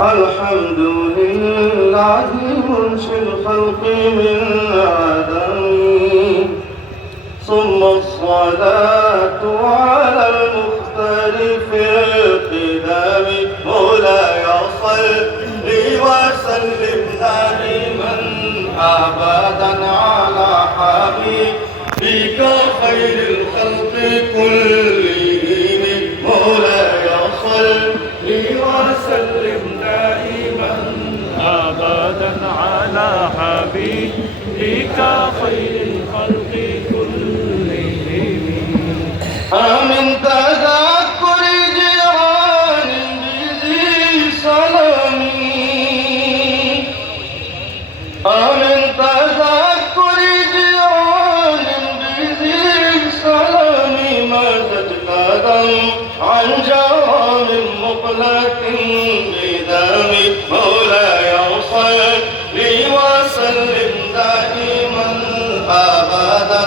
الحمد لله منشئ الخلق من عدم ثم الصلاة على المختار في القدم مولاي صل وسلم دائما أبدا على حبيبك خير الخلق كلهم مولاي صل وسلم دائما أبدا على حبيبك خير الخلق كلهم. من تذكر جيران بذي سلامي من تذكر جيران بذي سلامي ماتت قدم عن جرام مقلة بدم مولاي صل وسلم دائما أبدا